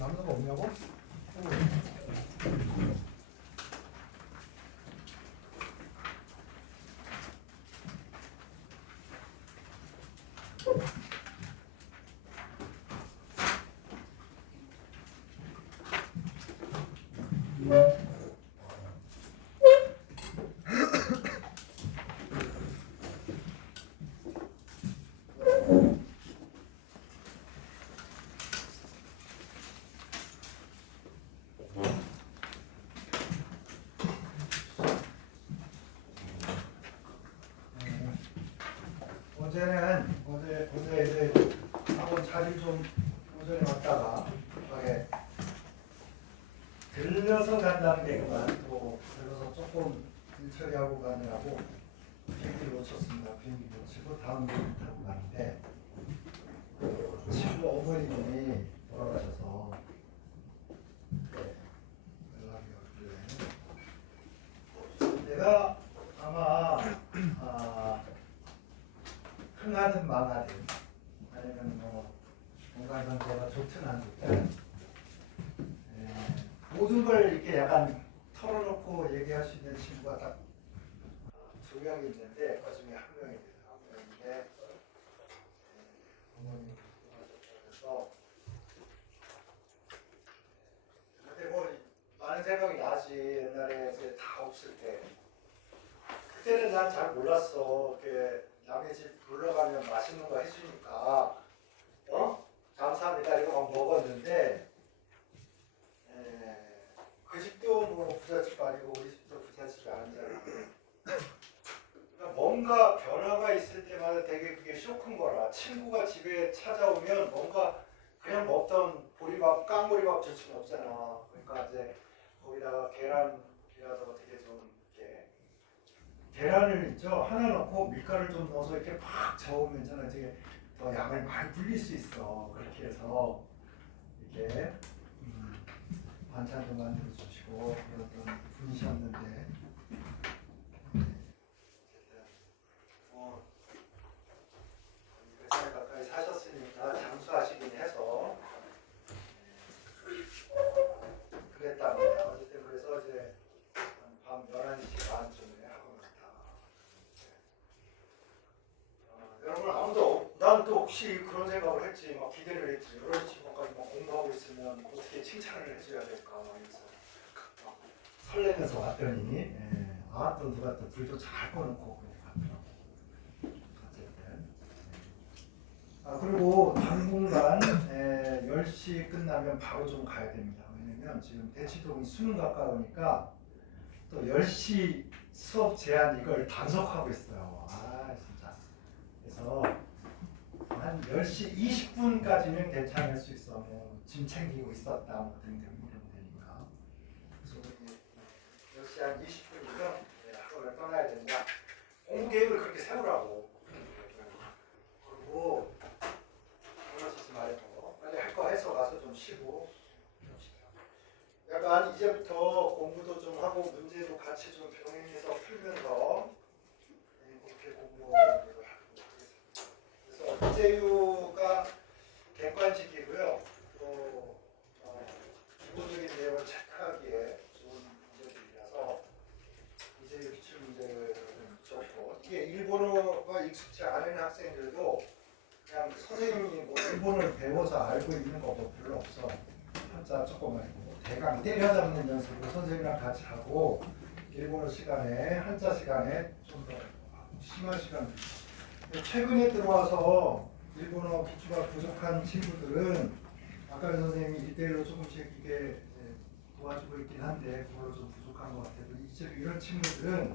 남는 거 없냐고? 어제 이제 학원 자리 좀 오전에 왔다가 급하게 들려서 간다는 게 그만 또 들려서 조금 일 처리하고 가느라고 비행기를 놓쳤습니다. 비행기 놓치고 다음 비행기 타고 가는데 친구 어머님이 돌아가셔서 연락이 왔길래 내가 아마 흥하든 망하든 아니면 뭐 건강 상태가 좋든 안 좋든 모든 걸 이렇게 약간 털어놓고 얘기할 수 있는 친구가 딱 두 명이 있는데 그 중에 한 명인데 어머니 그래서 근데 뭐 많은 생각이 나지. 옛날에 이제 다 없을 때 그때는 난 잘 몰랐어. 이렇게 남의 집 놀러 가면 맛있는 거 해주니까 감사합니다 이거 막 먹었는데 그 집도 뭐 부잣집 아니고 우리 집도 부잣집이 아니잖아. 그러니까 뭔가 변화가 있을 때마다 되게 그게 쇼크인 거라. 친구가 집에 찾아오면 뭔가 그냥 먹던 보리밥, 깡보리밥 저치는 없잖아. 그러니까 이제 거기다가 계란이라도 되게 좀 이렇게 계란을 있죠 하나 넣고 밀가루를 좀 넣어서 이렇게 팍 저으면 있잖아. 되게 더 양을 많이 불릴 수 있어. 그렇게 해서 이렇게 반찬도 만들어 주시고 그랬던 분이셨는데 몇 살 가까이 사셨으니까 장수하시긴 해서 그랬답니다. 어쨌든 그래서 이제 밤 11시 반쯤에 하고 났다. 여러분 아무도 난 또 혹시 그런 생각을 했지. 막 기대를 했지. 11시 반까지 막 공부하고 있으면 어떻게 칭찬을 해줘야 될까 그래서 설레면서 왔더니 또 누가 또 불도 잘 꺼놓고 갔더라고. 어쨌든 그리고 당분간 10시 끝나면 바로 좀 가야 됩니다. 왜냐면 지금 대치동이 수능 가까우니까 또 10시 수업 제한 이걸 단속하고 있어요. 진짜. 그래서 한 10시 20분까지는 괜찮을 수 있어. 짐 챙기고 있었다 뭐 등등 이러면 되니까. 그래서 우리 10시 한 20분이면 학원을 떠나야 된다. 공부 계획을 그렇게 세우라고. 그리고 장난치지 말고 빨리 할 거 해서 가서 좀 쉬고 약간 이제부터 공부도 좀 하고 문제도 같이 좀 병행해서 풀면서 그렇게 공부를 하고 하겠습니다. 그래서 이재유가 객관식이고요. 또 기본적인 내용을 체크하기에 좋은 문제들이라서 이재유 기출문제를 좋고 이게 일본어가 익숙치 않은 학생들도 그냥 선생님이 뭐 일본어를 배워서 알고 있는 거 뭐 별로 없어. 한자 조금 알고 대강 때려잡는 연습을 선생님이랑 같이 하고 일본어 시간에 한자 시간에 좀 더 심한 시간. 최근에 들어와서 일본어 기초가 부족한 친구들은 아까 선생님이 1대1로 조금씩 이게 도와주고 있긴 한데 그걸로 좀 부족한 것 같아요. 이제 이런 친구들은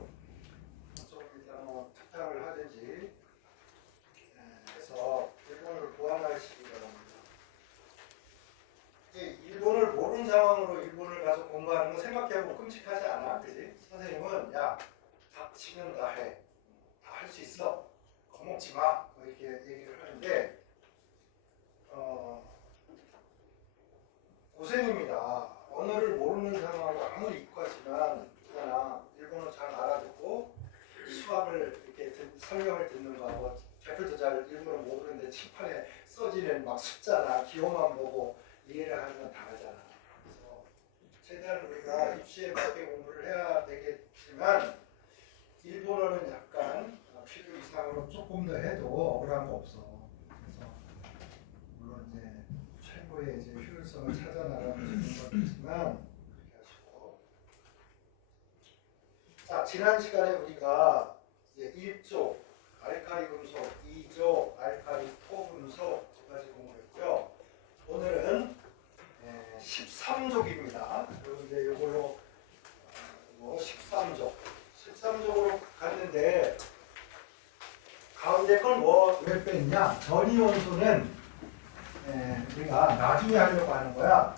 좀 일단 특강을 하든지 해서 일본어를 보완하시기 바랍니다. 일본을 모르는 상황으로 일본을 가서 공부하는 거 생각해보면 끔찍하지 않아? 그지? 선생님은 야 닥치면 다 해. 다 할 수 있어. 겁먹지 마. 뭐 이렇게 얘기를 하는데 고생입니다. 언어를 모르는 상황으로 아무리 이과지만 그러나 일본어 잘 알아듣고 수학을 이렇게 설명을 듣는 거하고 개표도 잘 일본어 모르는데 칠판에 써지는 막 숫자나 기호만 보고 이해를 하는 건 다르잖아. 그래서 최대한 우리가 입시에 맞게 공부를 해야 되겠지만 일본어는 약간 필요 이상으로 조금 더 해도 억울한 거 없어. 그래서 물론 이제 최고의 이제 효율성을 찾아 나가는 것도 있지만 그렇게 하시고. 자, 지난 시간에 우리가 이제 1조 알카리 금속, 2조 알카리 토금속 두 가지 공부했고요. 오늘은 13족입니다. 그런데 이걸로 13족으로 갔는데 가운데 건 뭐 왜 뺐냐? 전이원소는 우리가 나중에 하려고 하는 거야.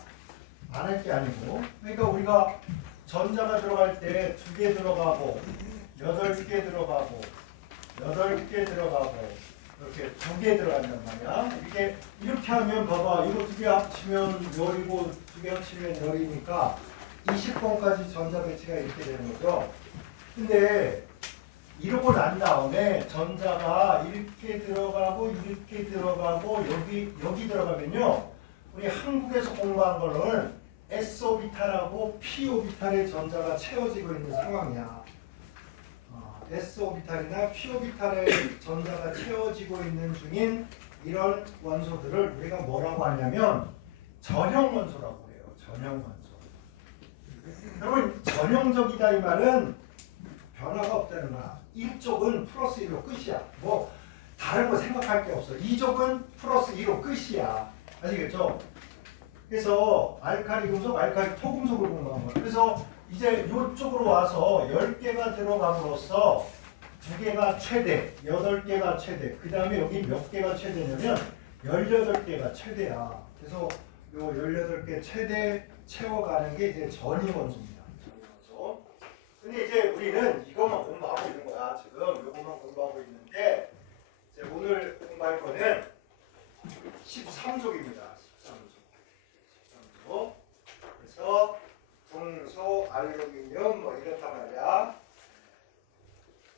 안 할 게 아니고. 그러니까 우리가 전자가 들어갈 때 2개 들어가고 8개 들어가고 8개 들어가고 이렇게 2개 들어간단 말이야. 이렇게 하면 봐봐. 이거 2개 합치면 열이고 2개 합치면 열이니까 20번까지 전자 배치가 이렇게 되는 거죠. 근데 이러고 난 다음에 전자가 이렇게 들어가고 이렇게 들어가고 여기 들어가면요. 우리 한국에서 공부한 거는 S오비탈하고 P오비탈의 전자가 채워지고 있는 상황이야. S오비탈이나 P오비탈의 전자가 채워지고 있는 중인 이런 원소들을 우리가 뭐라고 하냐면 전형 원소라고 해요. 전형 원소. 여러분 전형적이다 이 말은 변화가 없다는 거야. 1족은 플러스 1로 끝이야. 뭐 다른 거 생각할 게 없어. 2족은 플러스 2로 끝이야. 아시겠죠? 그래서 알카리 금속, 알카리 토금속을 공부한 거야. 그래서 이제 이쪽으로 와서 10개가 들어감으로써 2개가 최대, 8개가 최대. 그 다음에 여기 몇 개가 최대냐면 18개가 최대야. 그래서 요 18개 최대 채워가는 게 이제 전이원소입니다. 전이원소. 근데 이제 우리는 이것만 공부하고 있는 거야. 지금 이것만 공부하고 있는데 이제 오늘 공부할 거는 13족입니다. 13족. 그래서 동소, 알루미늄 뭐 이렇단 말이야.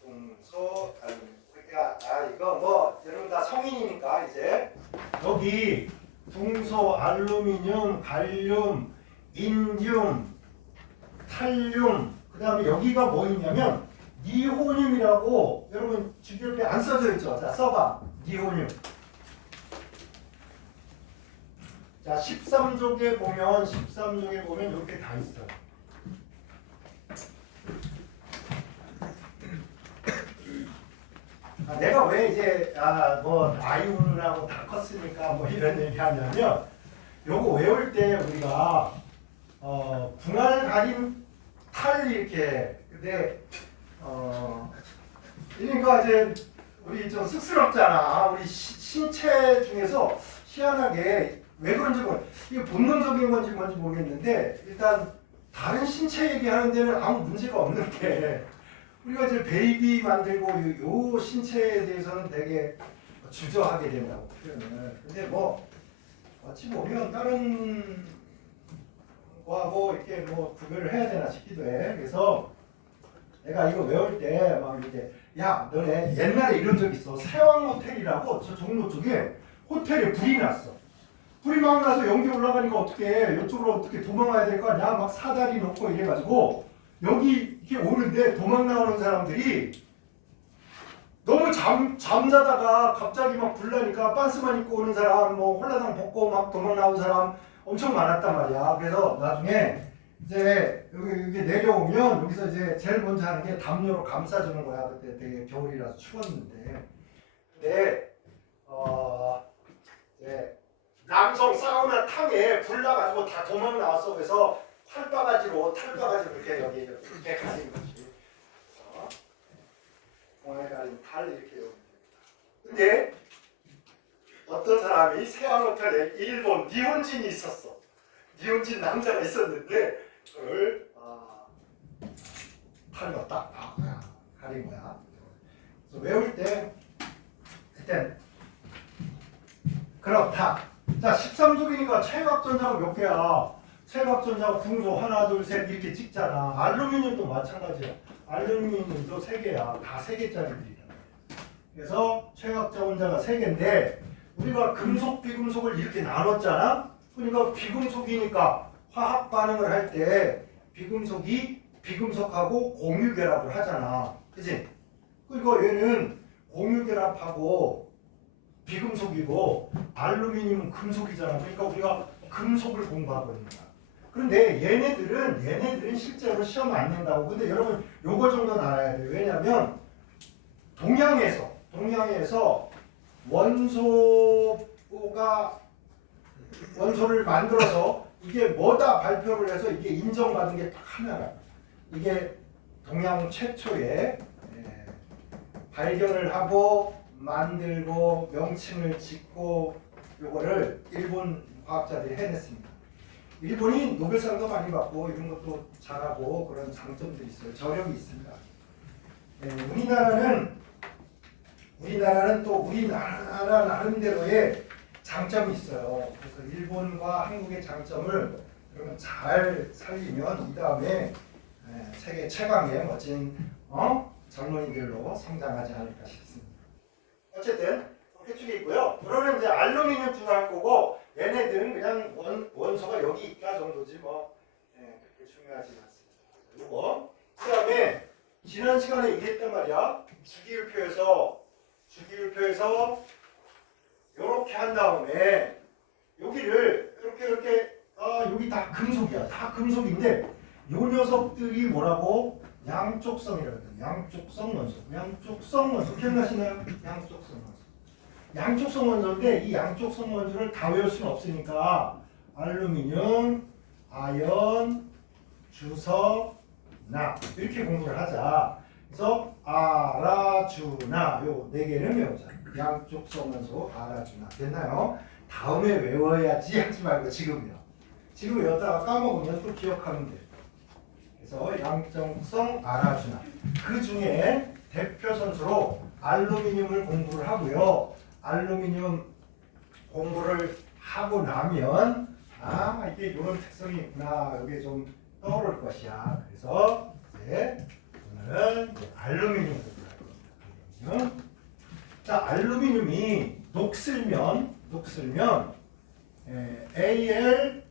동소, 알루미늄. 그러니까 이거 뭐 여러분 다 성인이니까 이제 여기 동소, 알루미늄, 갈륨, 인듐, 탈륨, 그 다음에 여기가 뭐 있냐면 니호늄이라고 여러분 주변에 안 써져 있죠? 자, 써봐. 니호늄. 자, 13족에 보면 이렇게 다 있어요. 내가 왜 이제 뭐 아이온하고 다 컸으니까 뭐 이런 얘기 하냐면 요거 외울 때 우리가 분할 가림 탈 이렇게 근데 그러니까 이제 우리 좀 쑥스럽잖아. 우리 신체 중에서 희한하게 왜 그런지 이게 본능적인 건지 뭔지 모르겠는데 일단 다른 신체 얘기하는 데는 아무 문제가 없는 게 우리가 이제 베이비 만들고 요 신체에 대해서는 되게 주저하게 된다고 표현을. 근데 뭐 어찌 보면 다른 거하고 이렇게 뭐 구별을 해야 되나 싶기도 해. 그래서 내가 이거 외울 때 막 이렇게 야 너네 옛날에 이런 적 있어. 세왕 호텔이라고 저 종로 쪽에 호텔에 불이 났어. 불이 막 나서 연기 올라가니까 어떻게 이쪽으로 어떻게 도망가야 될 거 아니야. 막 사다리 놓고 이래가지고 여기 이렇게 오는데 도망 나오는 사람들이 너무 잠자다가 갑자기 막 불 나니까 빤스만 입고 오는 사람, 뭐 홀라당 벗고 막 도망 나온 사람 엄청 많았단 말이야. 그래서 나중에 이제 여기 내려오면 여기서 이제 제일 먼저 하는 게 담요로 감싸주는 거야. 그때 되게 겨울이라서 추웠는데. 근데 이제 남성 사우나 탕에 불 나가지고 다 도망 나왔어. 그래서 탈바가지로 이렇게 여기 이렇게 가진 거지. 공에 가진 탈 이렇게 여기. 근데 어떤 사람이 세왕호텔에 일본 니혼진이 있었어. 니혼진 남자가 있었는데 그걸 탈로 딱 가린 거야. 그래서 외울 때 일단 그렇다. 자, 13족이니까 최각전자가 몇 개야? 최각전자가 궁소 하나, 둘, 셋 이렇게 찍잖아. 알루미늄도 마찬가지야. 알루미늄도 3개야. 다 3개짜리들이야. 그래서 최각전자가 3개인데 우리가 금속, 비금속을 이렇게 나눴잖아. 그러니까 비금속이니까 화학 반응을 할 때 비금속이 비금속하고 공유 결합을 하잖아. 그치? 그러니까 얘는 공유 결합하고 비금속이고 알루미늄은 금속이잖아. 그러니까 우리가 금속을 공부하거든요. 그런데 얘네들은 실제로 시험 안 낸다고. 근데 여러분 요거 정도는 알아야 돼요. 왜냐면 동양에서 원소를 만들어서 이게 뭐다 발표를 해서 이게 인정받은 게 딱 하나라. 이게 동양 최초의 발견을 하고 만들고 명칭을 짓고 요거를 일본 과학자들이 해냈습니다. 일본이 노벨상도 많이 받고 이런 것도 잘하고 그런 장점들이 있어요. 저력이 있습니다. 우리나라는 또 우리나라 나름대로의 장점이 있어요. 그래서 일본과 한국의 장점을 그러면 잘 살리면 이 다음에 세계 최강의 멋진 젊은이들로 성장하지 않을까 싶습니다. 어쨌든 그렇게 쪽에 있고요. 그러면 이제 알루미늄 중할 거고 얘네들은 그냥 원소가 여기 있다 정도지 뭐 그렇게 중요하지 않습니다. 이거 그다음에 지난 시간에 얘기했단 말이야. 주기율표에서 이렇게 한 다음에 여기를 이렇게 여기 다 금속이야. 다 금속인데 요 녀석들이 뭐라고? 양쪽성이라거든. 양쪽성 원소 기억나시나요? 양쪽성 원소인데 이 양쪽성 원소를 다 외울 수는 없으니까 알루미늄, 아연, 주석, 나 이렇게 공부를 하자. 그래서 아라주나 요 네 개를 외우자. 양쪽성 원소 아라주나 됐나요? 다음에 외워야지 하지 말고 지금요. 지금 외웠다가 까먹으면 또 기억하면 돼요. 그래서 양쪽성 아라주나 그 중에 대표 선수로 알루미늄을 공부를 하고요. 알루미늄 공부를 하고 나면 이게 이런 특성이 있구나 이게 좀 떠오를 것이야. 그래서 이제 오늘은 알루미늄 공부를 할 겁니다. 자, 알루미늄이 녹슬면 Al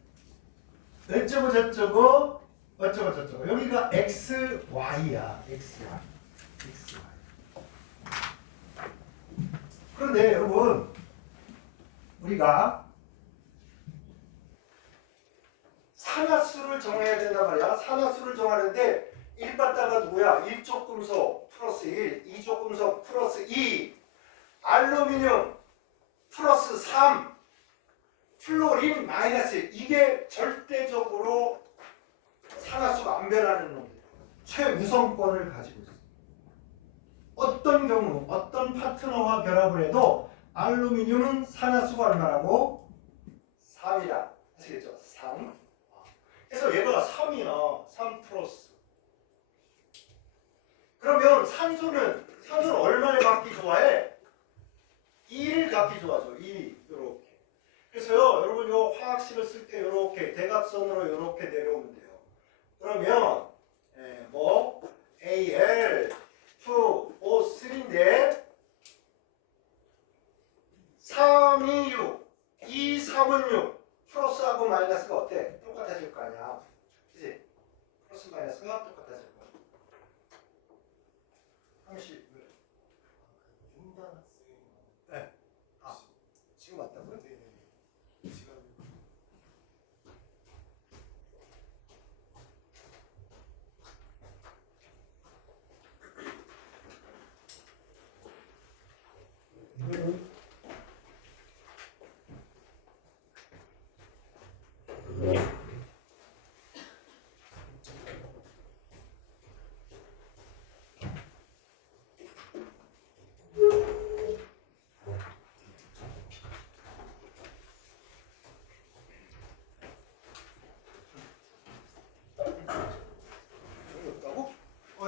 어쩌고 저쩌고 여기가 XY야. XY. 그런데 여러분 우리가 산화수를 정해야 된단 말이야. 산화수를 정하는데 1바다가 누구야? 1쪽 금속 플러스 1, 2쪽 금속 플러스 2, 알루미늄 플러스 3, 플로린 마이너스 1. 이게 절대적으로 산화수가 안 변하는 놈들. 최우선권을 가지고 있어요. 어떤 경우, 어떤 파트너와 결합을 해도 알루미늄은 산화수가 얼마라고? 3이라. 아시겠죠? 3. 그래서 얘가 3이야. 3 플러스. 그러면 산소는 얼마를 갖기 좋아해? 2를 갖기 좋아하죠. 2. 이렇게. 그래서요, 여러분 요 화학식을 쓸 때 이렇게 대각선으로 이렇게 내려오면 돼요. 그러면 Al2O3인데 3이 6, 2, 3은 6. 플러스하고 마이너스가 어때? 똑같아질 거 아니야. 그치? 플러스 마이너스가 똑같아질 거야. 항시 네. 지금 왔다고요? 네. 시간.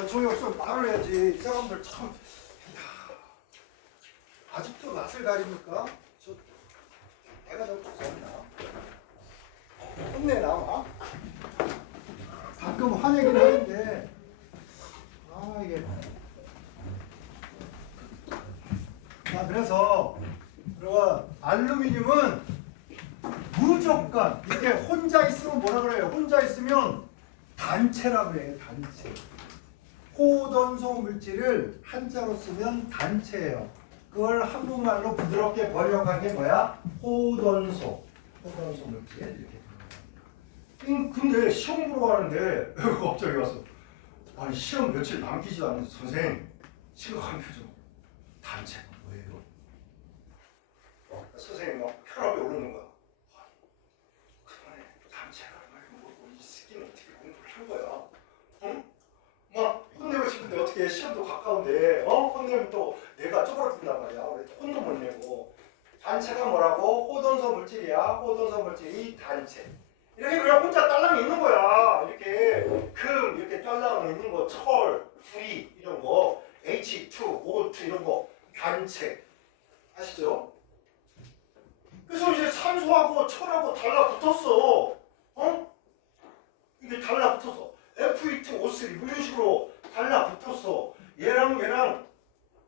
종이 없으면 말을 해야지. 이 사람들 참 아직도 낯을 가립니까? 내가 잘못했나? 혼내나? 가끔 화내긴 하는데 이게 그래서 알루미늄은 그러니까 이렇게 혼자 있으면 뭐라 그래요? 혼자 있으면 단체라 그래요. 단체. 호돈소 물질을 한자로 쓰면 단체예요. 그걸 한국말로 부드럽게 번역한 게 뭐야? 호돈소. 호돈소 물질 이렇게. 근데 시험 보러 가는데 갑자기 와서 아니 시험 며칠 남기지도 않은 선생님 심각한 표정. 단체가 뭐예요? 선생님 막 혈압이 오르는 거야. 그만해. 단체가 뭐고 이 새끼는 어떻게 공부를 한 거야? 응? 막 혼내고 싶은데 어떻게 시험도 가까운데 혼내면 또 내가 쪼그라든단 말이야. 혼도 못 내고. 단체가 뭐라고? 호돈소 물질이야. 호돈소 물질이 단체. 이렇게 그냥 혼자 딸랑 있는 거야. 이렇게 금 이렇게 딸랑 있는 거, 철, 구리 이런 거, H2, O2 이런 거 단체 아시죠? 그래서 이제 산소하고 철하고 달라붙었어. 이게 달라붙었어. F2O3 뭐 이런 식으로 달라붙었어. 얘랑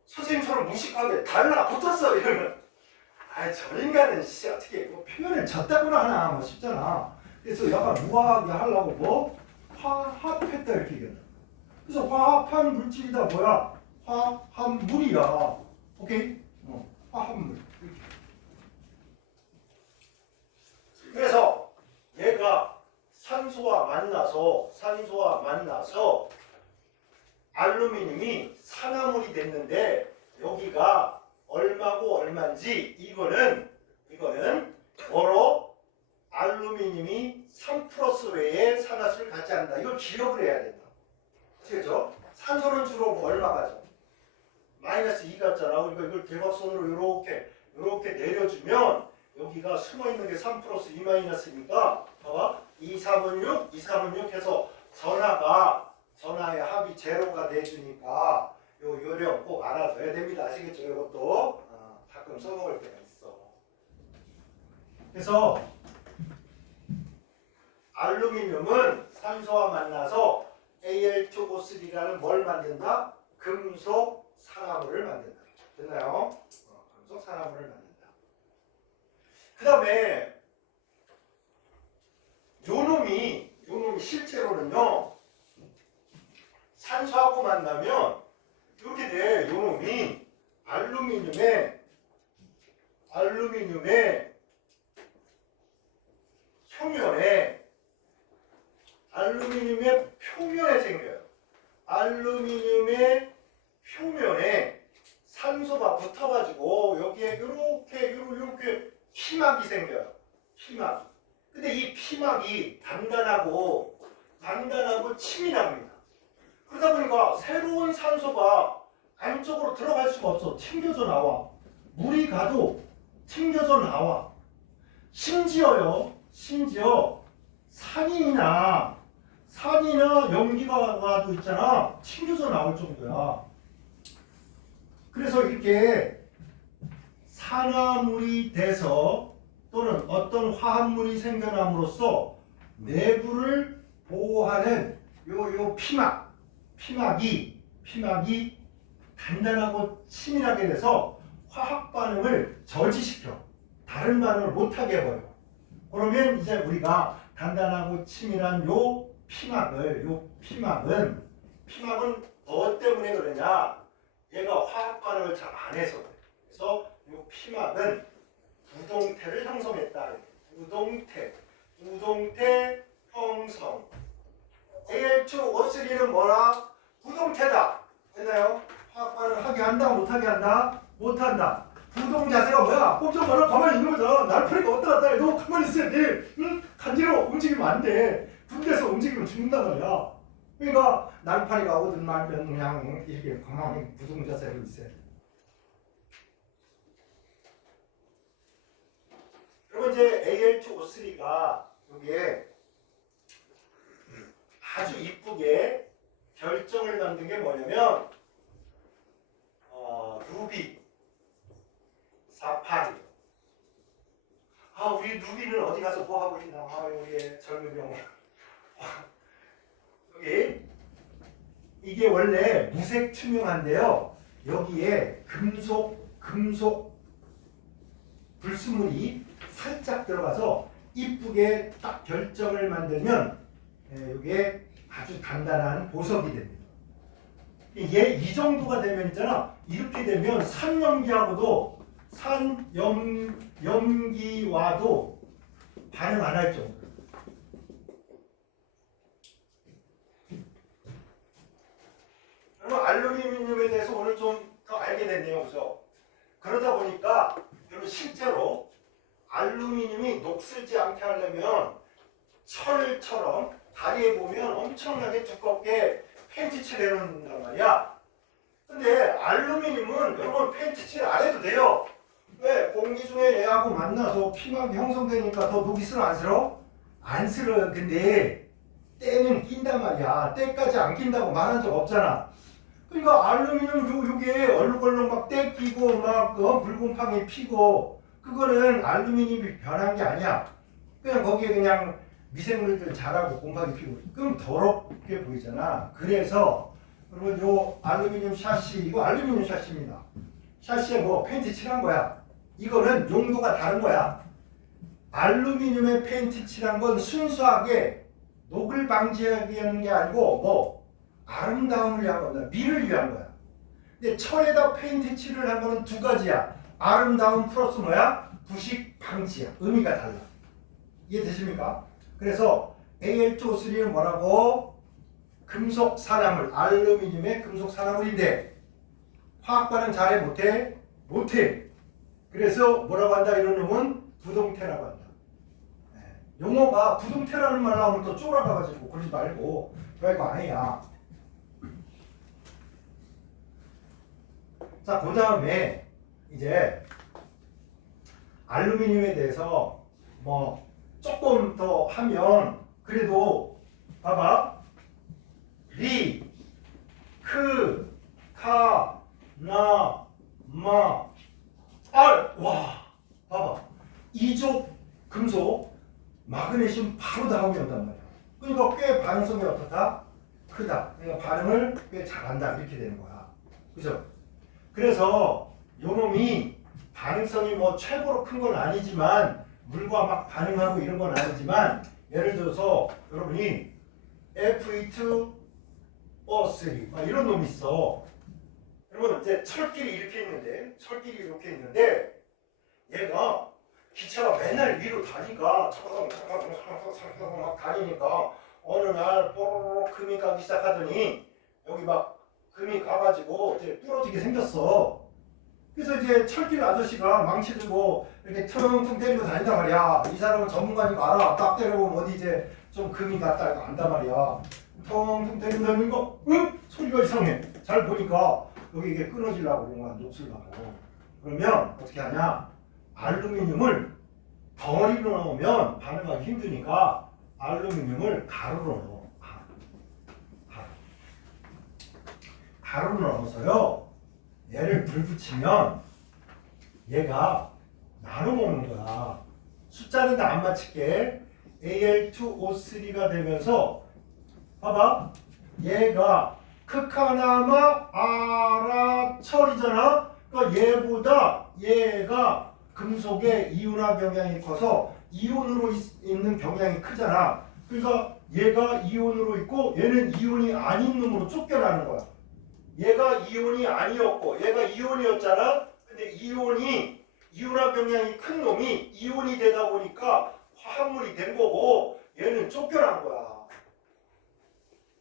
선생님처럼 무식하게 달라붙었어. 이러면 저 인간은 어떻게 뭐 표현을 졌다고나 하나 뭐 쉽잖아. 그래서 약간 우아하게 하려고 뭐 화합했다 이렇게 얘기한다. 그래서 화합한 물질이다 뭐야? 화합물이야. 오케이? 화합물. 이렇게. 그래서 얘가 산소와 만나서 알루미늄이 산화물이 됐는데 여기가 얼마고 얼마인지 이거는 뭐로? 알루미늄이 3+ 외에 산화수를 갖지 않는다. 이걸 기억을 해야 된다. 아시겠죠? 산소는 주로 뭐 얼마 가죠? -2 같잖아. 그러니까 이걸 대각선으로 이렇게 내려주면 여기가 숨어있는 게 3 플러스 2 마이너스니까 봐봐. 2, 3은 6, 2, 3은 6 해서 전하의 합이 제로가 돼주니까 요 요령 꼭 알아둬야 됩니다. 아시겠죠? 이것도 가끔 써먹을 때가 있어. 그래서 알루미늄은 산소와 만나서 Al2O3라는 뭘 만든다? 금속 산화물을 만든다. 됐나요? 금속 산화물을 만든다. 그 다음에 요놈이 실제로는요 산소하고 만나면 이렇게 돼. 요놈이 알루미늄의 표면에 생겨요. 알루미늄의 표면에 산소가 붙어가지고 여기에 이렇게 피막이 생겨요. 피막. 근데 이 피막이 단단하고 치밀합니다. 그러다 보니까 새로운 산소가 안쪽으로 들어갈 수가 없어. 튕겨져 나와. 물이 가도 튕겨져 나와. 심지어 산이나 연기가 와도 있잖아. 튕겨져 나올 정도야. 그래서 이렇게 산화물이 돼서 또는 어떤 화합물이 생겨남으로써 내부를 보호하는 요 피막이 단단하고 치밀하게 돼서 화학 반응을 저지시켜. 다른 반응을 못하게 해버려. 그러면 이제 우리가 단단하고 치밀한 요 피막은 뭐 때문에 그러냐? 얘가 화학 반응을 잘 안 해서 그래. 그래서 요 피막은 우동태를 형성했다. 우동태 형성. Al2O3는 뭐라? 우동태다. 됐나요? 화학 반응을 하게 한다, 못하게 한다? 못한다. 부동 자세가 뭐야? 꼼짝 말아 가만히 있는 거잖아. 날파리가 왔다 갔다 해. 너 가만히 있어야 돼. 응? 간지러워. 움직이면 안 돼. 군대에서 움직이면 죽는단 말이야. 그러니까 날파리가 오든 말든 그냥 이렇게 가만히 부동 자세로 있어야 돼. 그리고 이제 Al2O3가 여기에 아주 이쁘게 결정을 만든 게 뭐냐면 루비, 사파리. 우리 루비는 어디 가서 뭐 하고 있나? 여기 젊은 병원. 여기 이게 원래 무색 투명한데요. 여기에 금속 불순물이 살짝 들어가서 이쁘게 딱 결정을 만들면 이게 아주 단단한 보석이 됩니다. 얘 이 정도가 되면 있잖아. 이렇게 되면 산염기하고도 산염기와도 반응 안 할 정도. 여러분 알루미늄에 대해서 오늘 좀 더 알게 됐네요, 그죠? 그러다 보니까 여러분 실제로 알루미늄이 녹슬지 않게 하려면 철처럼 다리에 보면 엄청나게 두껍게 페인트칠 해놓는단 말이야. 근데 알루미늄은 여러분 페인트칠 안 해도 돼요. 왜? 공기 중에 얘하고 만나서 피막이 형성되니까 더 녹이 슬어 안 슬어? 안 슬어요. 근데 때는 낀단 말이야. 때까지 안 낀다고 말한 적 없잖아. 그러니까 알루미늄 요게 얼룩얼룩 막 때 끼고 막 붉은팡이 피고 그거는 알루미늄이 변한 게 아니야. 그냥 거기에 그냥 미생물들 자라고 곰팡이 피고 그럼 더럽게 보이잖아. 그래서 여러분 요 알루미늄 샤시 이거 알루미늄 샤시입니다. 샤시에 뭐 페인트 칠한 거야. 이거는 용도가 다른 거야. 알루미늄에 페인트 칠한 건 순수하게 녹을 방지하기 위한 게 아니고 뭐 아름다움을 위한 거다. 미를 위한 거야. 근데 철에다 페인트 칠을 한 거는 두 가지야. 아름다움 플러스 뭐야? 부식 방지야. 의미가 달라. 이해되십니까? 그래서 Al2O3는 뭐라고? 금속 산화물, 알루미늄의 금속 산화물인데 화학 반응 잘해 못해? 못해. 그래서 뭐라고 한다 이런 놈은 부동태라고 한다. 용어가 부동태라는 말 나오면 또 쫄아가가지고 그러지 말고 별거 아니야. 자, 그 다음에 이제 알루미늄에 대해서 뭐 조금 더 하면 그래도 봐봐. 리, 크, 카, 나, 마, 알. 와, 봐봐. 이족 금속 마그네슘 바로 다음이 온단 말이야. 그러니까 꽤 반응성이 어떻다? 크다. 그러니까 반응을 꽤 잘한다. 이렇게 되는 거야. 그죠? 그래서 요놈이 반응성이 뭐 최고로 큰 건 아니지만 물과 막 반응하고 이런 건 아니지만 예를 들어서 여러분이 Fe2O3 이런 놈이 있어. 여러분 이제 철길이 이렇게 있는데 얘가 기차가 맨날 위로 다니까 막 다니니까 어느 날 뽀로로 금이 가기 시작하더니 여기 막 금이 가가지고 이제 부러지게 생겼어. 그래서 이제 철길 아저씨가 망치 들고 이렇게 퉁퉁 때리고 다닌단 말이야. 이 사람은 전문가니까 알아. 딱 때려보면 어디 이제 좀 금이 갔다 안단 말이야. 퉁퉁 때리고 다니는 거, 응? 소리가 이상해. 잘 보니까 여기 이게 끊어지려고 그런 거야. 녹슬라고. 그러면 어떻게 하냐? 알루미늄을 덩어리로 넣으면 반응하기 힘드니까 알루미늄을 가루로 넣어. 가루로 넣어서요. 얘를 불 붙이면 얘가 나눠 먹는 거야. 숫자는 다 안 맞힐게. Al2O3가 되면서 봐봐. 얘가 크카나마 아라철이잖아. 그러니까 얘보다 얘가 금속의 이온화 경향이 커서 이온으로 있는 경향이 크잖아. 그러니까 얘가 이온으로 있고 얘는 이온이 아닌 놈으로 쫓겨나는 거야. 얘가 이온이 아니었고 얘가 이온이었잖아. 근데 이온이 이온화 경향이 큰 놈이 이온이 되다 보니까 화합물이 된 거고 얘는 쫓겨난 거야.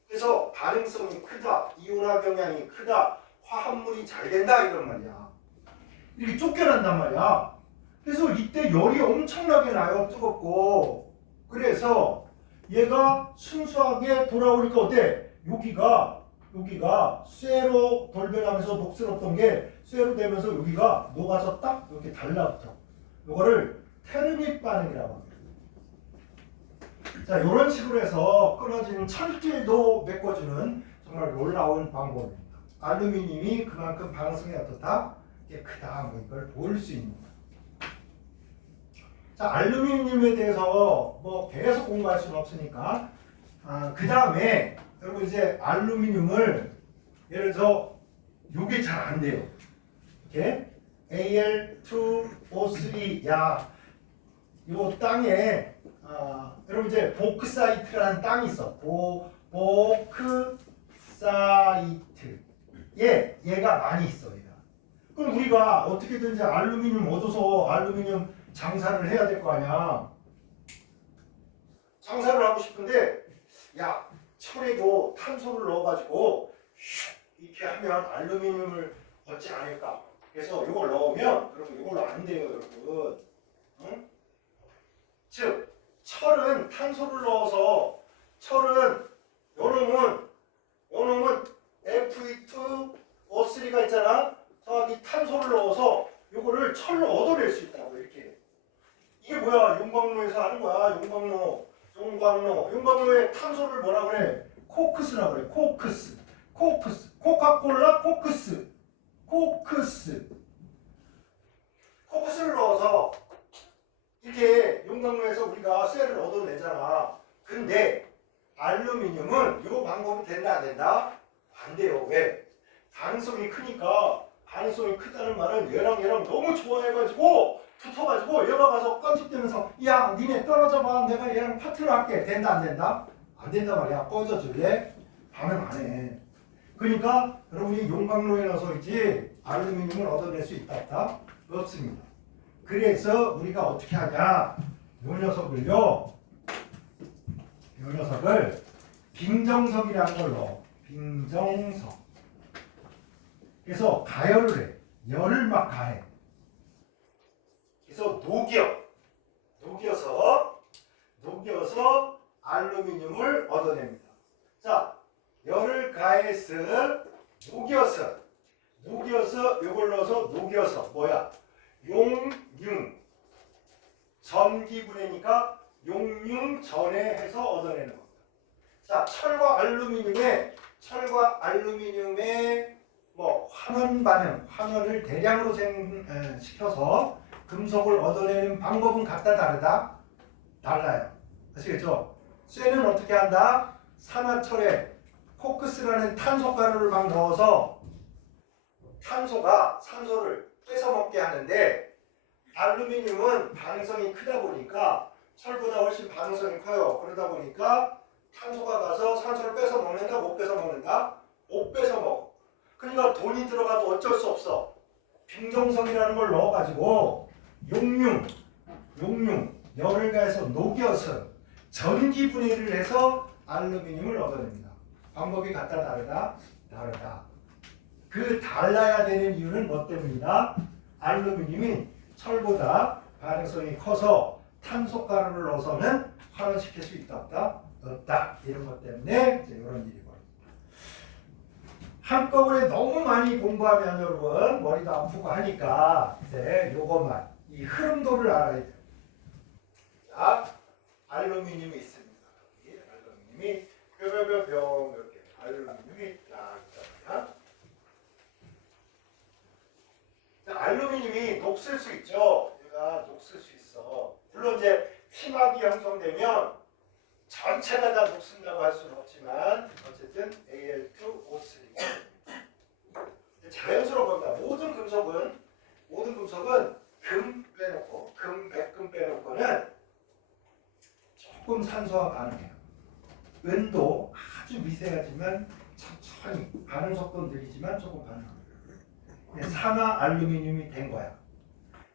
그래서 반응성이 크다, 이온화 경향이 크다, 화합물이 잘 된다 이런 말이야. 이렇게 쫓겨난단 말이야. 그래서 이때 열이 엄청나게 나요. 뜨겁고. 그래서 얘가 순수하게 돌아오니까 어때? 여기가 쇠로 돌변하면서 녹슬었던 게 쇠로 되면서 여기가 녹아서 딱 이렇게 달라붙어. 이거를 테르밋 반응이라고 합니다. 자, 이런 식으로 해서 끊어지는 철길도 메꿔주는 정말 놀라운 방법입니다. 알루미늄이 그만큼 반응성이 어떻다? 크다. 뭐 이걸 볼 수 있는 거예요. 자, 알루미늄에 대해서 뭐 계속 공부할 수는 없으니까 그 다음에 여러분 이제 알루미늄을 예를 들어서 요게 잘 안 돼요. 이렇게 Al2O3 야, 요 땅에 이제 보크사이트라는 땅이 있어. 보크사이트. 얘가 많이 있어. 얘가. 그럼 우리가 어떻게든지 알루미늄 얻어서 알루미늄 장사를 해야 될 거 아니야. 장사를 하고 싶은데 야, 철에도 탄소를 넣어가지고 이렇게 하면 알루미늄을 얻지 않을까. 그래서 이걸 넣으면 여러분 이걸로 안 돼요, 여러분. 응? 즉 철은 탄소를 넣어서 철은 요놈은 Fe2O3가 있잖아. 저기 탄소를 넣어서 요거를 철로 얻어낼 수 있다고 이렇게. 이게 뭐야? 용광로에서 하는 거야. 용광로에 탄소를 뭐라 그래? 코크스라 그래. 코크스. 코카콜라 코크스를 넣어서 이렇게 용광로에서 우리가 쇠를 얻어내잖아. 근데 알루미늄은 이 방법이 된다 안 된다? 안 돼요. 왜? 가능성이 크니까. 가능성이 크다는 말은 얘랑 너무 좋아해가지고 붙어가지고 얘가 가서 껌집대면서 야 니네 떨어져봐 내가 얘랑 파트를 할게. 된다 안 된다? 안 된다 말이야. 꺼져줄래? 반응 안 해. 그러니까 여러분이 용광로에 넣어서이지 알루미늄을 얻어낼 수 있다 없다? 없습니다. 그래서 우리가 어떻게 하냐? 요 녀석을 빙정석이라는 걸 넣어. 빙정석. 그래서 가열을 해. 열을 막 가해. 그래서 녹여서 알루미늄을 얻어냅니다. 자, 열을 가해서 녹여서 이걸 넣어서 녹여서 뭐야? 용융 전기분해니까 용융전해 해서 얻어내는 겁니다. 자, 철과 알루미늄의 뭐 환원 반응, 환원을 대량으로 시켜서 금속을 얻어내는 방법은 같다 다르다? 달라요. 아시겠죠? 쇠는 어떻게 한다? 산화철에 코크스라는 탄소 가루를 막 넣어서 탄소가 산소를 뺏어먹게 하는데 알루미늄은 반응성이 크다 보니까 철보다 훨씬 반응성이 커요. 그러다 보니까 탄소가 가서 산소를 뺏어 먹는다? 못 뺏어 먹는다? 못 뺏어 먹어. 그러니까 돈이 들어가도 어쩔 수 없어. 빙정석이라는 걸 넣어가지고 용융 열을 가해서 녹여서 전기 분해를 해서 알루미늄을 얻어냅니다. 방법이 같다 다르다? 다르다. 그 달라야 되는 이유는 뭐 때문이다? 알루미늄이 철보다 반응성이 커서 탄소 가루를 넣어서는 환원시킬 수 있다 없다? 없다. 이런 것 때문에 이제 이런 일이 벌어집니다. 한꺼번에 너무 많이 공부하면 여러분 머리도 아프고 하니까 이제 요것만 이 흐름도를 알아야 돼요. 자, 알루미늄이 있습니다. 알루미늄이 뿅뿅뿅뿅 이렇게 알루미늄이 딱 있잖아요. 알루미늄이 녹슬 수 있죠. 얘가 녹슬 수 있어. 물론 이제 피막이 형성되면 전체가 다 녹슨다고 할 수는 없지만 어쨌든 Al2O3 자연스러운 겁니다. 모든 금속은 금 빼놓고 백금 빼놓고는 조금 산소와 반응해요. 은도 아주 미세하지만 천천히 반응 속도는 느리지만 조금 반응합니다. 산화 알루미늄이 된 거야.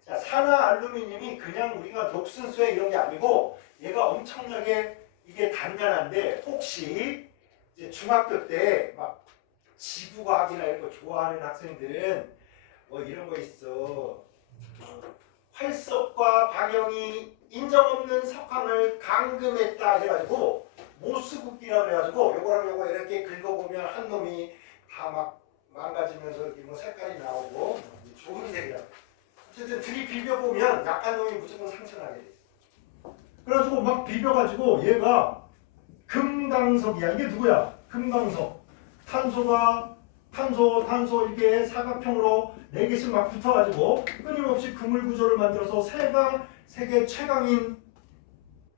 자, 산화 알루미늄이 그냥 우리가 녹슨 쇠 이런 게 아니고 얘가 엄청나게 이게 단단한데 혹시 이제 중학교 때 막 지구과학이나 이런 거 좋아하는 학생들은 뭐 이런 거 있어. 활석과 방형이 인정 없는 석황을 감금했다 해가지고 모스국기라고 해가지고 요거랑 요거 이렇게 긁어보면 한 놈이 다 막 망가지면서 이렇게 뭐 색깔이 나오고 좋은 색이라. 어쨌든 들이 비벼보면 약한 놈이 무조건 상처나게 돼 있어. 그래가지고 막 비벼가지고 얘가 금강석이야. 이게 누구야? 금강석. 탄소 이렇게 사각형으로 4개씩 막 붙어가지고 끊임없이 그물 구조를 만들어서 세계 최강인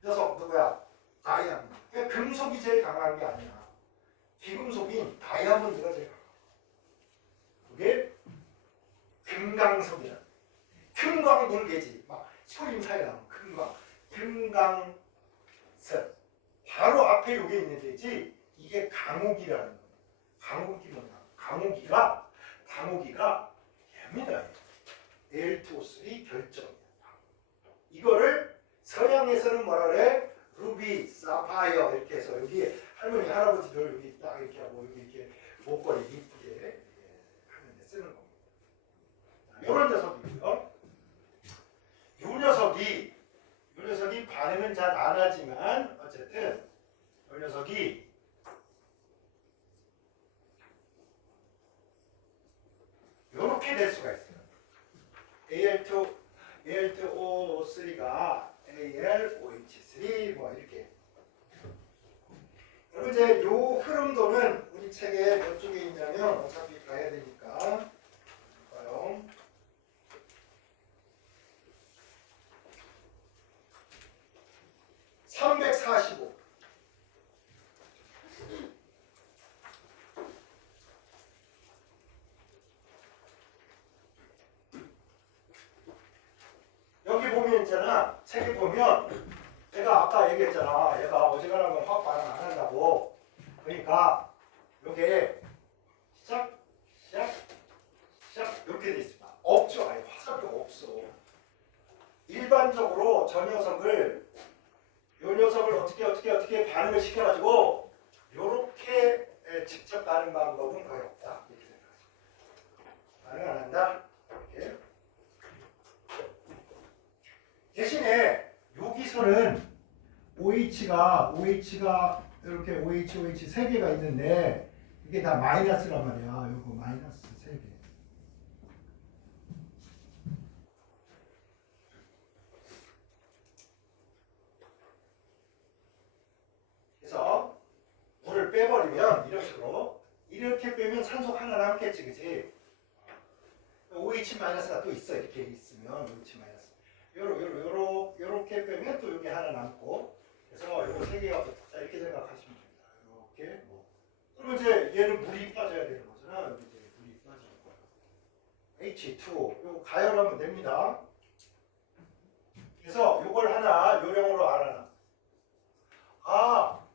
녀석 누구야? 다이아몬드. 그러니까 금속이 제일 강한 게 아니야. 비금속인 다이아몬드가 제일 강해. 그게 금강석이야. 금광불개지. 막 소림 사이라 금광. 바로 앞에 요게 있는 데지. 이게 강우기라는 거예요. 강우기 뭐냐? 강우기가 얘입니다. Al2O3 결정이야. 이거를 서양에서는 뭐라 그래? 루비, 사파이어 이렇게 해서 여기 할머니 할아버지들 여기 딱 이렇게 하고 여기 이렇게 목걸이 이쁘게 하는데 쓰는 겁니다. 이런 녀석이고요. 이 녀석이 반응은 잘 안 하지만 어쨌든 이 녀석이 이렇게 될 수가 있어요. Al2O3가 AlOH3 뭐 이렇게. 그리고 이제 요 흐름도는 우리 책에 몇 쪽에 있냐면 어차피 가야 되니까 볼까요? (345) 여기 보면 있잖아. 책에 보면 제가 아까 얘기했잖아. 얘가 어지간하면 화학 반응 안 한다고. 그러니까 요게 시작 이렇게 돼 있습니다. 없죠. 아니 화살표 없어. 일반적으로 요 녀석을 어떻게 반응을 시켜가지고 요렇게 직접 가는 방법은 거의 없다. 이렇게 생각하시면 반응 안 한다. 이렇게. 대신에 여기서는 OH가 이렇게 OH 세 개가 있는데 이게 다 마이너스란 말이야. 요거 마이너스 세 개. 그래서 물을 빼버리면 이런 식으로 이렇게 빼면 산소가 하나 남겠지, 그치? OH 마이너스가 또 있어. 이렇게 있으면 OH 마이너스. 요렇게 빼면 또 여기 하나 남고. 그래서 요거 세 개가 붙었다. 이렇게 생각하시면 됩니다. 이렇게 뭐. 그리고 이제 얘는 물이 빠져야 되는 거잖아. 여기 이제 물이 빠지는 거야. H2O. 요거 가열하면 됩니다. 그래서 요걸 하나 요령으로 알아놔. 아,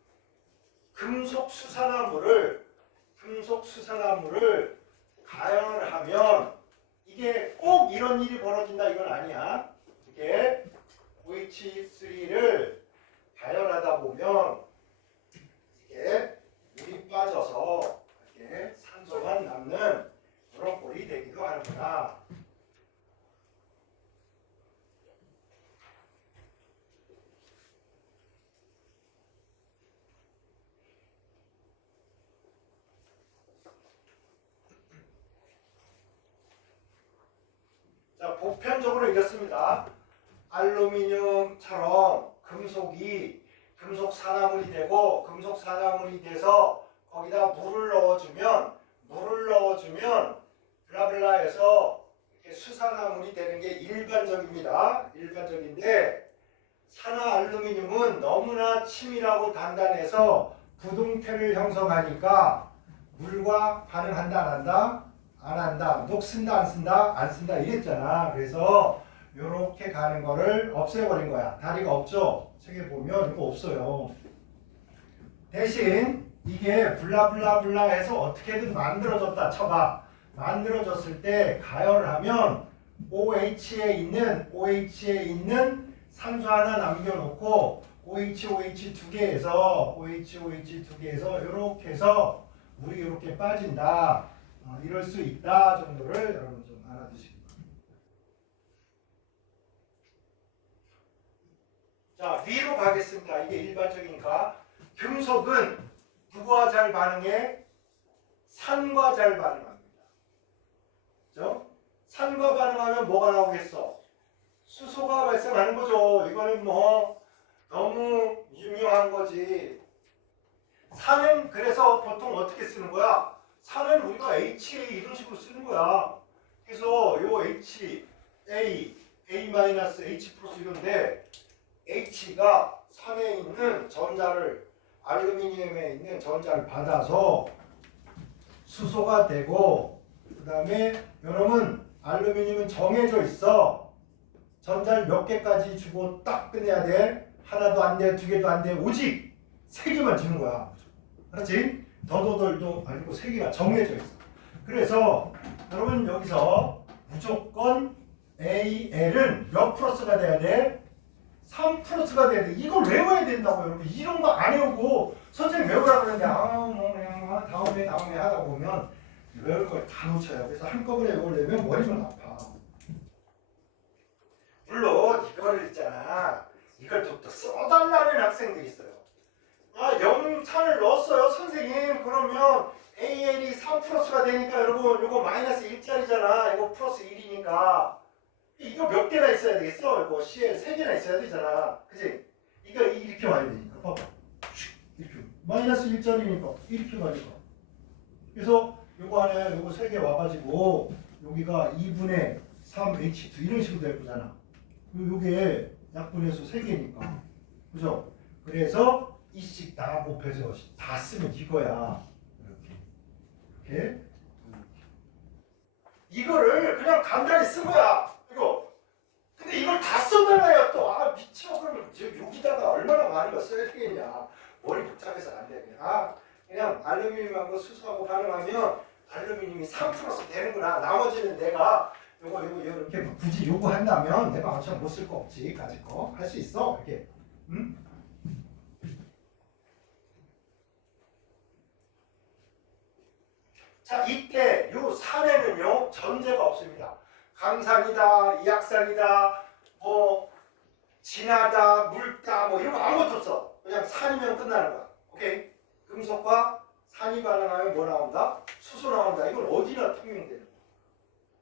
금속 수산화물을 가열하면 이게 꼭 이런 일이 벌어진다 이건 아니야. 이게 OH3를 가열하다 보면 이게 물이 빠져서 이렇게 산소만 남는 그런 꼴이 되기도 하는구나. 자, 보편적으로 이렇습니다. 알루미늄처럼 금속 산화물이 되고 금속 산화물이 돼서 거기다 물을 넣어주면 블라블라해서 수산화물이 되는 게 일반적입니다. 일반적인데 산화 알루미늄은 너무나 치밀하고 단단해서 부동태를 형성하니까 물과 반응한다 안 한다? 안 한다. 녹쓴다 안 쓴다? 안 쓴다 이랬잖아. 그래서 요렇게 가는 거를 없애버린 거야. 다리가 없죠? 책에 보면 이거 없어요. 대신 이게 블라블라블라 해서 어떻게든 만들어졌다 쳐봐. 만들어졌을 때 가열하면 OH에 있는 산소 하나 남겨놓고 OH 두 개에서 이렇게 해서 물이 이렇게 빠진다. 이럴 수 있다 정도를 여러분 좀 알아두시기 바랍니다. 자, 위로 가겠습니다. 이게 일반적이니까. 금속은 누구와 잘 반응해? 산과 잘 반응합니다. 그죠? 산과 반응하면 뭐가 나오겠어? 수소가 발생하는 거죠. 이거는 뭐 너무 유명한 거지. 산은 그래서 보통 어떻게 쓰는 거야? 산은 우리가 HA 이런 식으로 쓰는 거야. 그래서 요 A, A-H 플러스 이런데 H가 산에 있는 전자를 알루미늄에 있는 전자를 받아서 수소가 되고 그 다음에 여러분 알루미늄은 정해져 있어. 전자를 몇 개까지 주고 딱 끝내야 돼? 하나도 안 돼, 두 개도 안 돼. 오직 세 개만 주는 거야. 그렇지? 더도덜도 아니고 세 개가 정해져 있어. 그래서 여러분 여기서 무조건 AL은 몇 플러스가 돼야 돼? 3 플러스가 돼야 돼. 이걸 외워야 된다고 여러분. 이런 거 안 외우고 선생님 외우라고 그러는데 뭐 그냥 다음에 하다 보면 외울 걸 다 놓쳐요. 그래서 한꺼번에 외우려면 머리가 아파. 물론 이거를 있잖아. 이걸 또 써달라는 학생들이 있어요. 아, 영산을 넣었어요 선생님. 그러면 AL이 3 플러스가 되니까 여러분 이거 마이너스 1짜리잖아. 이거 플러스 1이니까 이거 몇 개나 있어야 되겠어? 이거 CL 3개나 있어야 되잖아. 그치? 이거 이렇게 와야 되니까 봐봐. 이렇게 마이너스 1짜리니까 이렇게 가니까. 그래서 요거 안에 요거 3개 와가지고 여기가 2분의 3H2 이런 식으로 될 거잖아. 그리고 요게 약분해서 3개니까. 그죠? 그래서 이씩 다 곱해서 다 쓰면 이거야. 이렇게. 이거를 그냥 간단히 쓴 거야. 이거. 근데 이걸 다 써달라요 또. 아 미쳐. 그러면 여기다가 얼마나 많은 거 써야 되겠냐. 머리 복잡해서 안 돼. 그냥 알루미늄하고 수소하고 반응하면 알루미늄이 3 플러스 되는구나. 나머지는 내가 요거 이렇게 굳이 요거 한다면 내가 엄청 못 쓸 거 없지. 가질 거 할 수 있어. 이렇게. 응? 자, 이때 요 산에는요 전제가 없습니다. 강산이다, 이악산이다, 뭐 진하다, 묽다, 뭐 이런 거 아무것도 없어. 그냥 산이면 끝나는 거야. 오케이? 금속과 산이 반응하면 뭐 나온다? 수소 나온다. 이건 어디나 통용되는 거야.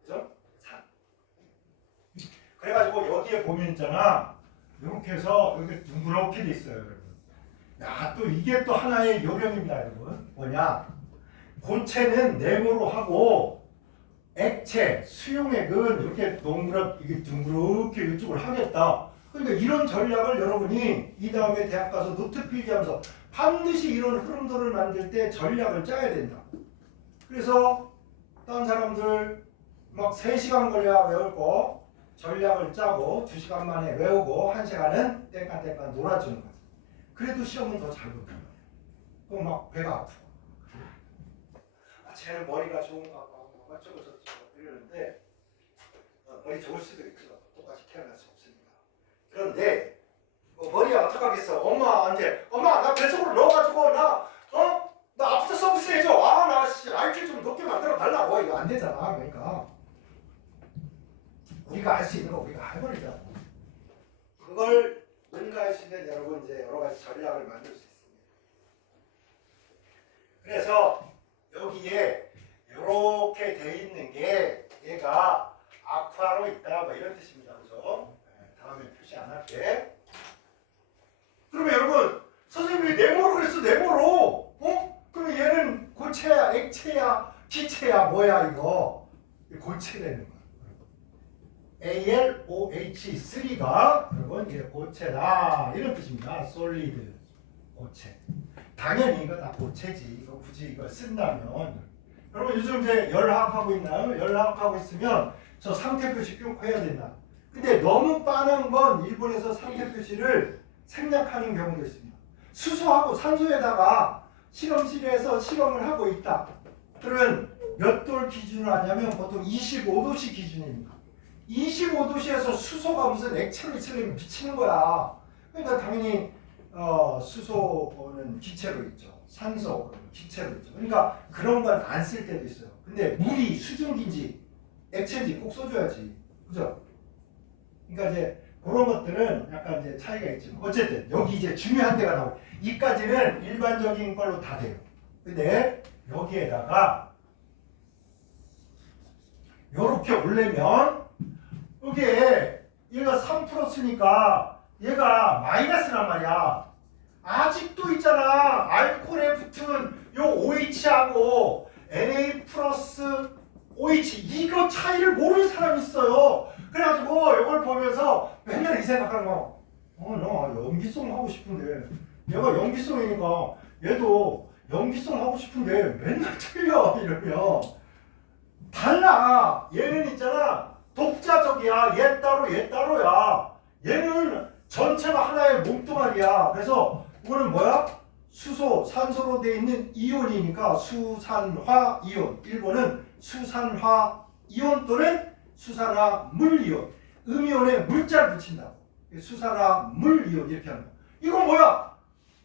그죠? 산. 그래가지고 여기에 보면 있잖아. 이렇게 해서 여기 둥그렇게 돼 있어요, 여러분. 야, 또 이게 또 하나의 요령입니다, 여러분. 뭐냐? 고체는 네모로 하고 액체, 수용액은 이렇게 이게 둥그렇게 이쪽을 하겠다. 그러니까 이런 전략을 여러분이 이 다음에 대학 가서 노트 필기하면서 반드시 이런 흐름도를 만들 때 전략을 짜야 된다. 그래서 다른 사람들 막 3시간 걸려야 외울 거 전략을 짜고 2시간 만에 외우고 1시간은 땡깐 놀아주는 거지. 그래도 시험은 더 잘 본단 말이야. 그럼 막 배가 아프고. 쟤는 머리가 좋은가 봐. 어쩌고 저쩌고 이러는데 머리 좋을 수도 있죠. 똑같이 태어날 수 없으니까. 그런데 머리가 어떡하겠어. 엄마한테 엄마 나 뱃속으로 넣어가지고 나 아프터 서비스 해줘. 나 IQ 좀 높게 만들어 달라고. 이거 안 되잖아. 그러니까 우리가 할 수 있는 거 우리가 해버리자. 그걸 능가할 수 있는 여러분 이제 여러 가지 전략을 만들 수 있습니다. 그래서 여기에 이렇게 돼 있는 게 얘가 아쿠아로 있다 뭐 이런 뜻입니다. 그죠? 다음에 표시 안 할게. 그러면 여러분 선생님이 네모로 그랬어. 네모로. 그러면 얘는 고체야, 액체야, 기체야, 뭐야 이거? 고체되는 거야. ALOH3가 여러분 이게 고체다 이런 뜻입니다. 솔리드 고체. 당연히 이거 다 고체지. 이거 굳이 이걸 쓴다면 여러분 요즘 이제 열화학하고 있나요? 열화학하고 있으면 저 상태 표시 꼭 해야 된다. 근데 너무 빤한 건 일본에서 상태 표시를 생략하는 경우도 있습니다. 수소하고 산소에다가 실험실에서 실험을 하고 있다. 그러면 몇 도를 기준으로 하냐면 보통 25도씨 기준입니다. 25도씨에서 수소가 무슨 액체로 있으려면 미치는 거야. 그러니까 당연히 수소는 기체로 있죠. 산소 기체로 있죠. 그러니까 그런 건 안 쓸 때도 있어요. 근데 물이 수증기인지 액체인지 꼭 써줘야지. 그죠? 그러니까 이제 그런 것들은 약간 이제 차이가 있지만 어쨌든 여기 이제 중요한 데가 나오고 이까지는 일반적인 걸로 다 돼요. 근데 여기에다가 요렇게 올리면 이게 얘가 3 플러스니까 얘가 마이너스란 말이야. 아직도 있잖아. 알코올에 붙은 요 OH하고 Na 플러스 OH 이거 차이를 모르는 사람이 있어요. 그래가지고 이걸 보면서 맨날 이 생각하는 거. 나 연기성 하고 싶은데 얘가 연기성이니까 얘도 연기성 하고 싶은데 맨날 틀려 이러면 달라. 얘는 있잖아 독자적이야. 얘 따로 얘 따로야. 얘는 전체가 하나의 몸뚱아리야. 그래서 이거는 뭐야? 수소, 산소로 되어 있는 이온이니까 수산화 이온. 1번은 수산화 이온 또는 수산화 물 이온. 음이온에 물자를 붙인다고. 수산화 물 이온 이렇게 하는 거. 이건 뭐야?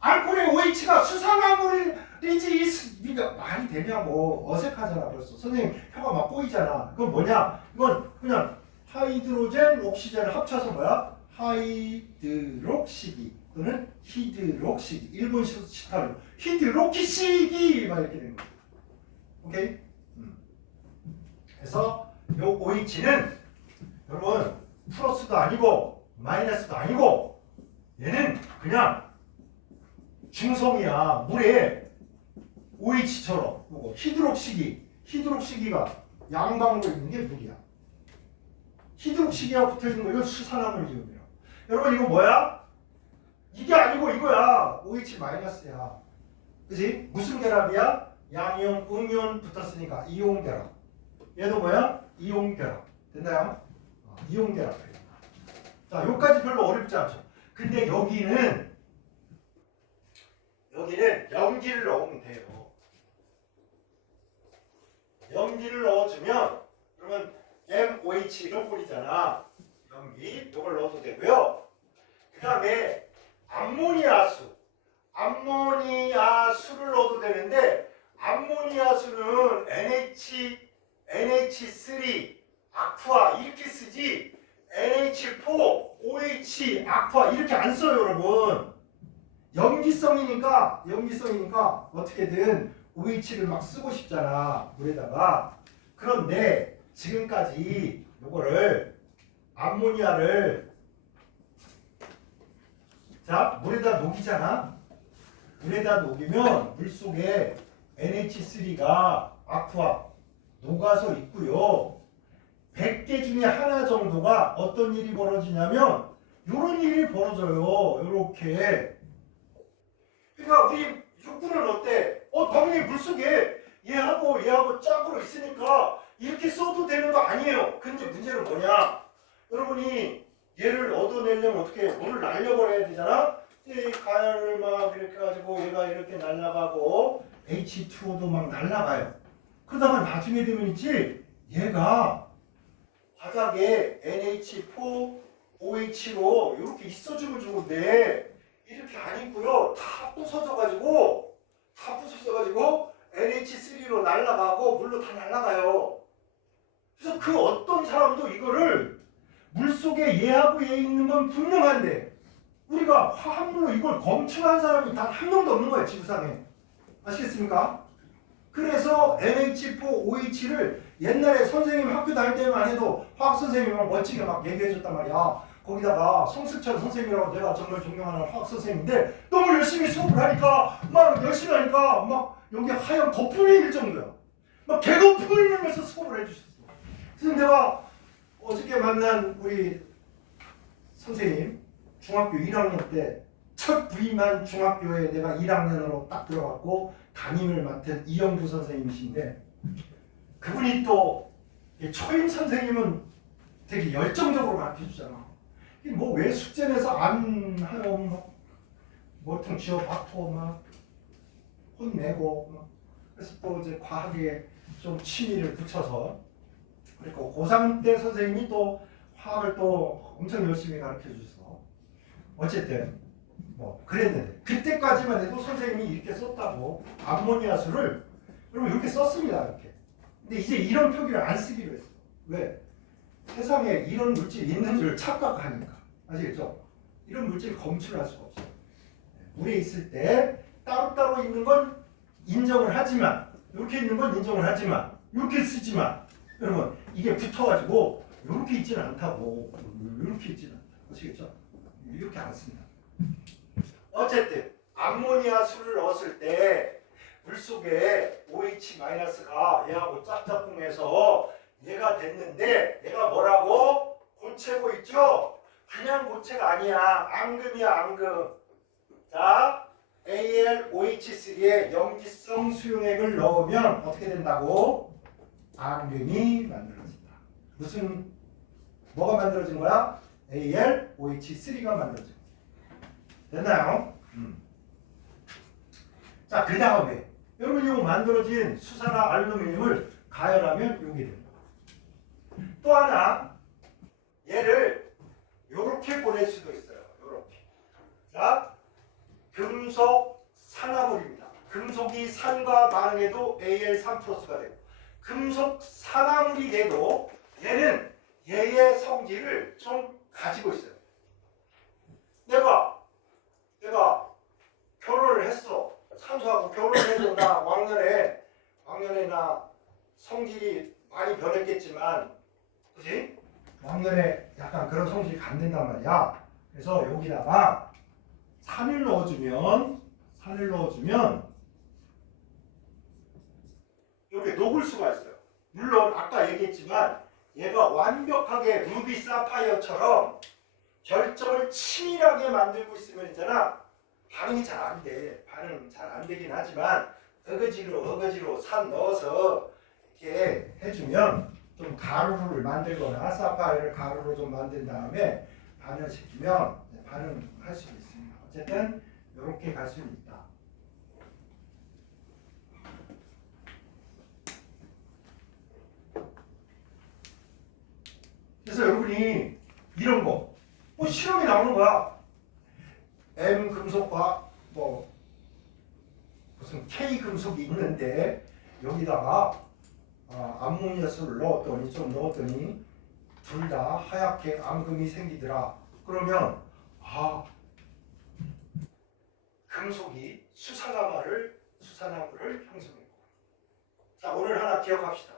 알코올의 OH가 수산화물이지. 네가 말이 되냐고. 어색하잖아 벌써. 선생님 혀가 막 꼬이잖아. 그건 뭐냐? 이건 그냥 하이드로젠, 옥시젠을 합쳐서 뭐야? 하이드록시기 또는 히드록시기. 일본 시타로 히드로키시기 막 이렇게 되는 거야. 오케이? 그래서 요 OH는 여러분 플러스도 아니고 마이너스도 아니고 얘는 그냥 중성이야. 물에 OH처럼. 히드록시기가 양방으로 있는 게 물이야. 히드록시기가 붙어있는 거 이건 수산화물 이온이야. 여러분 이거 뭐야? 이게 아니고 이거야. OH 마이너스야. 그치? 무슨 결합이야? 양이온, 음이온 붙었으니까 이온 결합. 얘도 뭐야? 이온 결합. 됐나요? 이온 결합이에요. 자, 여기까지 별로 어렵지 않죠. 근데 여기는 염기를 넣으면 돼요. 염기를 넣어주면 그러면 MOH로 뿌리잖아. 염기 이걸 넣어도 되고요. 그 다음에 암모니아수를 넣어도 되는데 암모니아수는 NH3 아쿠아 이렇게 쓰지 NH4 OH 아쿠아 이렇게 안 써요 여러분. 염기성이니까 어떻게든 OH를 막 쓰고 싶잖아 물에다가. 그런데 지금까지 요거를 암모니아를 자 물에다 녹이잖아. 물에다 녹이면 물속에 NH3가 아쿠아 녹아서 있고요. 100개 중에 하나 정도가 어떤 일이 벌어지냐면 요런 일이 벌어져요. 요렇게. 그러니까 우리 육군은 어때? 당연히 물속에 얘하고 짝으로 있으니까 이렇게 써도 되는 거 아니에요. 근데 문제는 뭐냐? 여러분이 얘를 얻어내려면 어떻게 물을 날려버려야 되잖아? 이 가열을 막 이렇게 가지고 얘가 이렇게 날아가고 H2O도 막 날아가요. 그러다가 나중에 되면 있지 얘가 바닥에 NH4 OH로 이렇게 있어주면 좋은데 이렇게 안 있고요. 다 부서져가지고 NH3로 날아가고 물로 다 날아가요. 그래서 그 어떤 사람도 이거를 물속에 얘하고 얘 있는 건 분명한데 우리가 화합물로 이걸 검출한 사람이 단 한 명도 없는 거예요. 지구상에. 아시겠습니까? 그래서 NH4OH를 옛날에 선생님 학교 다닐 때만 해도 화학 선생님이 멋지게 막 얘기해 줬단 말이야. 거기다가 송승철 선생님이라고 내가 정말 존경하는 화학 선생님인데 너무 열심히 수업을 하니까 막 열심히 하니까 막 여기 하얀 거품이 일 정도야. 막 개거품을 내면서 수업을 해주셨어. 그래서 내가 어저께 만난 우리 선생님 중학교 1학년 때 첫 부임한 중학교에 내가 1학년으로 딱 들어갔고 담임을 맡은 이영부 선생님이신데 그분이 또 초임 선생님은 되게 열정적으로 가르쳐주잖아. 뭐 왜 숙제 내서 안 하요 막 뭐통 지어받고 막 혼내고 막 그래서 또 이제 과학에 좀 취미를 붙여서 그리고 고3 때 선생님이 또 화학을 또 엄청 열심히 가르쳐 주셔서 어쨌든 뭐 그랬는데 그때까지만 해도 선생님이 이렇게 썼다고 암모니아수를 여러분 이렇게 썼습니다. 이렇게. 근데 이제 이런 표기를 안 쓰기로 했어. 왜? 세상에 이런 물질이 있는 줄 착각하니까. 아시겠죠? 이런 물질을 검출할 수가 없어요. 물에 있을 때 따로따로 있는 건 인정을 하지만 이렇게 있는 건 인정을 하지만 이렇게 쓰지만 여러분 이게 붙어가지고 이렇게 있지는 않다고. 이렇게 있지는 않다. 아시겠죠? 이렇게 안 씁니다. 어쨌든 암모니아수를 넣었을 때 물속에 OH-가 얘하고 짝짝꿍해서 얘가 됐는데 얘가 뭐라고? 고체고 있죠? 그냥 고체가 아니야. 앙금이야 앙금. 자 AlOH3에 염기성 수용액을 넣으면 어떻게 된다고? 앙금이 만들어진다. 뭐가 만들어진 거야? AlOH3가 만들어진 거야. 됐나요? 자, 그 다음에 여러분 이거 만들어진 수산화 알루미늄을 가열하면 이게 됩니다. 또 하나 얘를 이렇게 보낼 수도 있어요. 이렇게. 자, 금속 산화물입니다. 금속이 산과 반응해도 Al3 플러스가 되고 금속 산화물이 돼도 얘는 얘의 성질을 좀 가지고 있어요. 내가 결혼을 했어. 산소하고 결혼해도 나 왕년에 나 성질이 많이 변했겠지만, 그지? 왕년에 약간 그런 성질이 간된단 말이야. 그래서 여기다가 산을 넣어주면 이렇게 녹을 수가 있어요. 물론 아까 얘기했지만 얘가 완벽하게 루비 사파이어처럼 결정을 치밀하게 만들고 있으면 있잖아. 반응이 잘 안 돼. 반응 잘 안 되긴 하지만 어거지로 산 넣어서 이렇게 해주면 좀 가루를 만들거나 사파이어를 가루로 좀 만든 다음에 반응시키면 반응할 수 있습니다. 어쨌든 이렇게 갈 수는 있다. 그래서 여러분이 이런 거 실험이 나오는 거야. M 금속과 무슨 K 금속이 있는데 여기다가 암모니아수를 넣었더니 둘 다 하얗게 앙금이 생기더라. 그러면 금속이 수산화물을 형성했고. 자, 오늘 하나 기억합시다.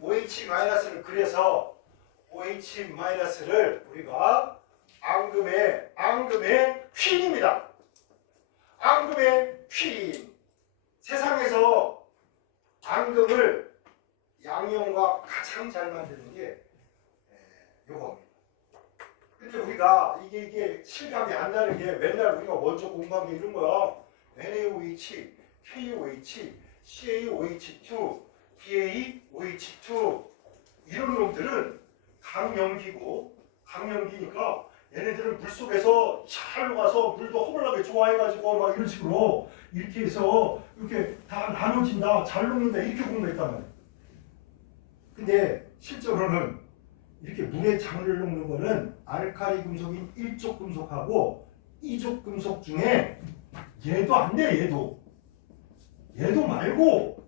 OH-를 그래서 OH-를 우리가 앙금의 퀸입니다. 앙금의 퀸. 세상에서 앙금을 양이온과 가장 잘 만드는 게 요겁니다. 근데 우리가 이게 실감이 안 나는 게 맨날 우리가 먼저 공부한 게 이런 거야. NaOH, KOH, CaOH2, BaOH2 이런 놈들은 강염기니까 얘네들은 물속에서 잘 녹아서 물도 허물나게 좋아해가지고 막 이런 식으로 이렇게 해서 이렇게 다 나눠진다, 잘 녹는다 이렇게 공부했단 말이야. 근데 실제로는 이렇게 물에 잘 녹는 거는 알카리 금속인 1족 금속하고 2족 금속 중에 얘도 안 돼. 얘도 말고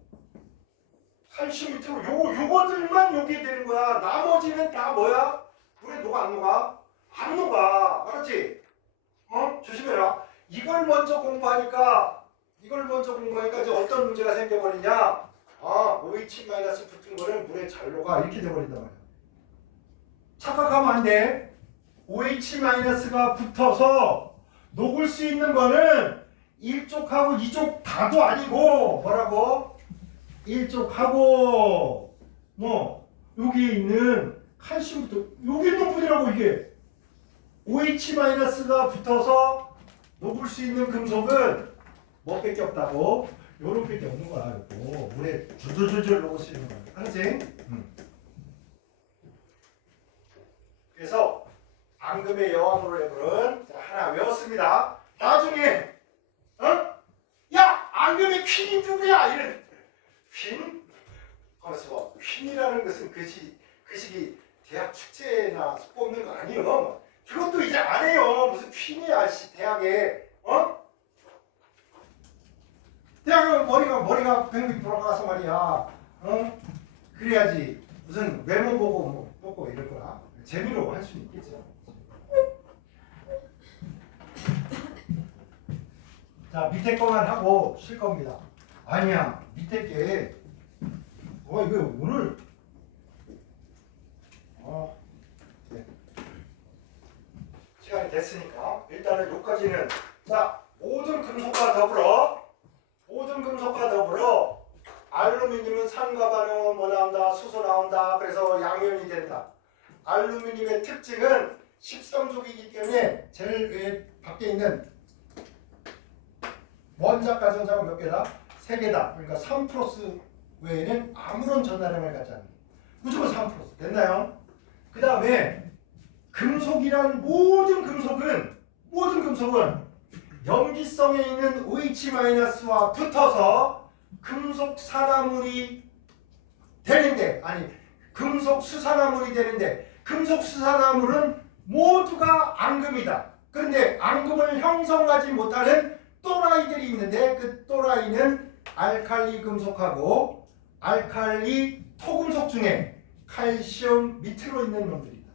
칼슘 밑으로 요거들만 여기에 되는 거야. 나머지는 다 뭐야? 물에 녹아 안 녹아? 안 녹아. 알았지? 조심해라. 이걸 먼저 공부하니까 이제 어떤 문제가 생겨버리냐? OH- 붙은 거는 물에 잘 녹아. 이렇게 돼버린단 말이야. 착각하면 안 돼. OH-가 붙어서 녹을 수 있는 거는 1족하고 2족 다도 아니고 뭐라고? 1족하고 여기 있는 칼슘부터 여기 있는 분이라고. 이게 OH-가 붙어서 녹을 수 있는 금속은 뭐밖에 없다고? 요렇게밖에 없는 거야. 이거 물에 줄줄줄 녹을 수 있는 거야. 알았지? 그래서 앙금의 여왕으로 해부른 하나 외웠습니다. 나중에 야! 앙금의 퀸이 누구야? 이런 퀸? 그래서 퀸이라는 것은 그 시기 대학 축제나 뽑는 거 아니에요. 그것도 이제 안 해요. 무슨 퀸이야, 대학에. 대학은 머리가 뱅뱅 돌아가서 말이야. 그래야지. 무슨 외모 보고 뽑고 이럴 거야. 재미로 할 수 있겠죠. 자, 밑에 거만 하고 쉴 겁니다. 아니야, 밑에 게 이거 오늘 네. 시간이 됐으니까 일단은 여기까지는. 자, 모든 금속과 더불어 알루미늄은 산과 반응은 뭐 나온다? 수소 나온다. 그래서 양이온이 된다. 알루미늄의 특징은 13족이기 때문에 제일 위에 밖에 있는 원자 가정자가 몇 개다? 3개다. 그러니까 3 플러스 외에는 아무런 전하량을 갖지 않는. 무조건 3 플러스. 됐나요? 그 다음에 금속이란 모든 금속은 모든 금속은 염기성에 있는 OH-와 붙어서 금속 산화물이 되는데, 아니 금속 수산화물이 되는데, 금속 수산화물은 모두가 앙금이다. 그런데 앙금을 형성하지 못하는 또라이들이 있는데, 그 또라이는 알칼리 금속하고 알칼리 토금속 중에 칼슘 밑으로 있는 놈들이다.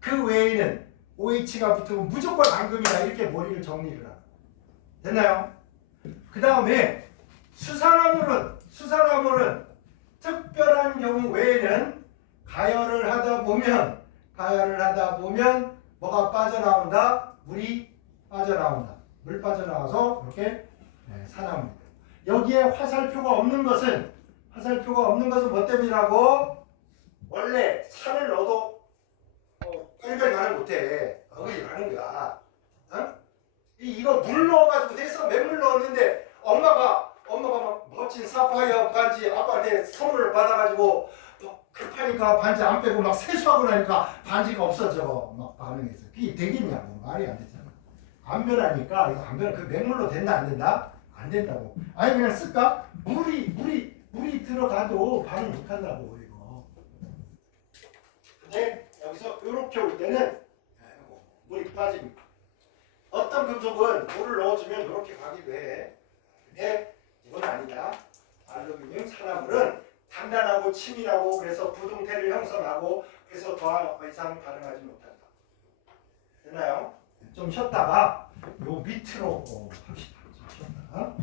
그 외에는 OH가 붙으면 무조건 앙금이다. 이렇게 머리를 정리를 하고. 됐나요? 그 다음에 수산화물은 특별한 경우 외에는 가열을 하다 보면 뭐가 빠져나온다? 물이 빠져나온다. 물 빠져나와서 이렇게 산화물이 돼요. 여기에 화살표가 없는 것은 뭐 때문이라고? 원래 산을 넣어도 빨리빨리 가는 못해. 어글이 가는 거야. 어? 이거 물 넣어가지고 됐어. 맹물 넣었는데 엄마가 막 멋진 사파이어 반지 아빠한테 선물을 받아가지고 급하니까 반지 안 빼고 막 세수하고 나니까 반지가 없어져. 막 반응해서. 그게 되겠냐고. 말이 안 되잖아. 안 변하니까 이거 안 변. 그 맹물로 된다 안 된다? 안 된다고. 아니 그냥 쓸까? 물이 들어가도 반응 못 한다고 이거. 근데 여기서 이렇게 올 때는 물이 빠집니다. 어떤 금속은 물을 넣어주면 이렇게 가기도 해. 근데 이건 아니다. 알루미늄 산화물은 단단하고 치밀하고 그래서 부동태를 형성하고 그래서 더 이상 반응하지 못한다. 됐나요? 좀 쉬었다가 요 밑으로 합시다. 좀 쉬었다가.